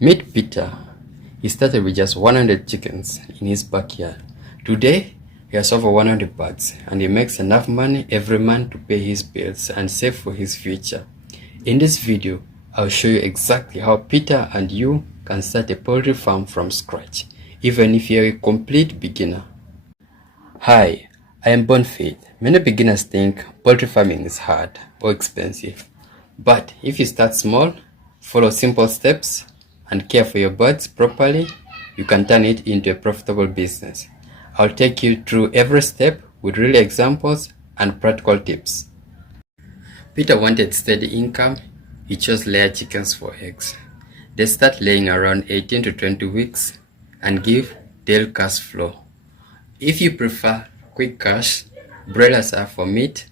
Meet Peter. He started with just 100 chickens in his backyard. Today, he has over 100 birds and he makes enough money every month to pay his bills and save for his future. In this video, I'll show you exactly how Peter and you can start a poultry farm from scratch, even if you're a complete beginner. Hi, I am Bonfaith. Many beginners think poultry farming is hard or expensive. But if you start small, follow simple steps, and care for your birds properly, you can turn it into a profitable business. I'll take you through every step with real examples and practical tips. Peter wanted steady income. He chose layer chickens for eggs. They start laying around 18 to 20 weeks and give daily cash flow. If you prefer quick cash, broilers are for meat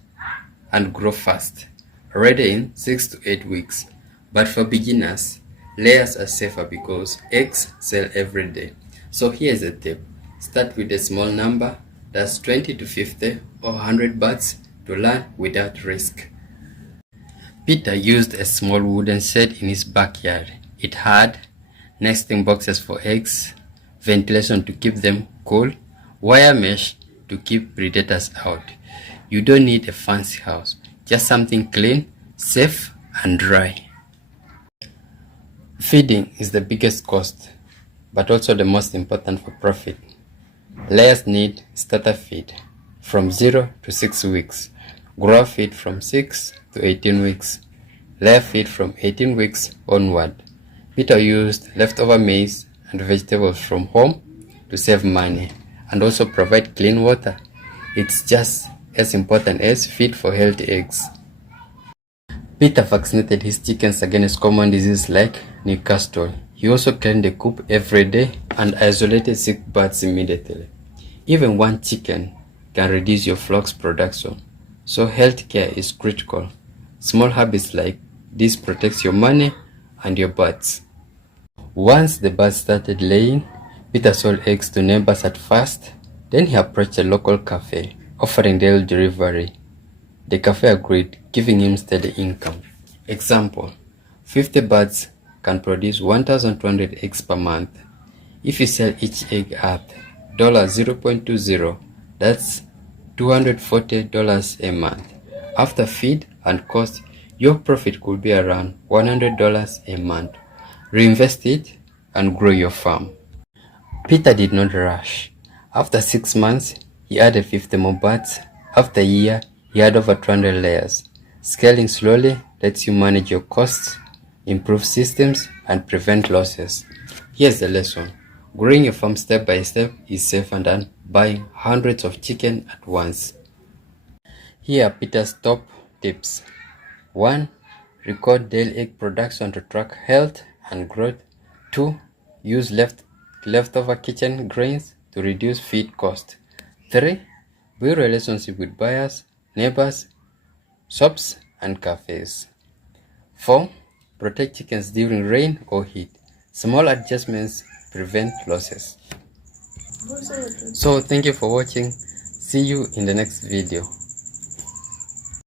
and grow fast, ready in 6 to 8 weeks. But for beginners, layers are safer because eggs sell every day. So here's a tip. Start with a small number, that's 20 to 50 or 100 birds, to learn without risk. Peter used a small wooden shed in his backyard. It had nesting boxes for eggs, ventilation to keep them cool, wire mesh to keep predators out. You don't need a fancy house, just something clean, safe and dry. Feeding is the biggest cost, but also the most important for profit. Layers need starter feed from 0 to 6 weeks, grower feed from 6 to 18 weeks, layer feed from 18 weeks onward. Peter used leftover maize and vegetables from home to save money and also provide clean water. It's just as important as feed for healthy eggs. Peter vaccinated his chickens against common diseases like Newcastle. He also cleaned the coop every day and isolated sick birds immediately. Even one chicken can reduce your flock's production, so healthcare is critical. Small habits like this protects your money and your birds. Once the birds started laying, Peter sold eggs to neighbors at first. Then he approached a local cafe, offering daily delivery. The cafe agreed, giving him steady income. Example, 50 birds can produce 1,200 eggs per month. If you sell each egg at $0.20, that's $240 a month. After feed and cost, your profit could be around $100 a month. Reinvest it and grow your farm. Peter did not rush. After 6 months, he added 50 more birds. After a year, he had over 200 layers. Scaling slowly lets you manage your costs, improve systems, and prevent losses. Here's the lesson. Growing your farm step by step is safer than buying hundreds of chicken at once. Here are Peter's top tips. 1. Record daily egg production to track health and growth. 2. Use leftover kitchen grains to reduce feed cost. 3. Build relationship with buyers, neighbors, shops, and cafes. 4. Protect chickens during rain or heat. Small adjustments prevent losses. So thank you for watching. See you in the next video.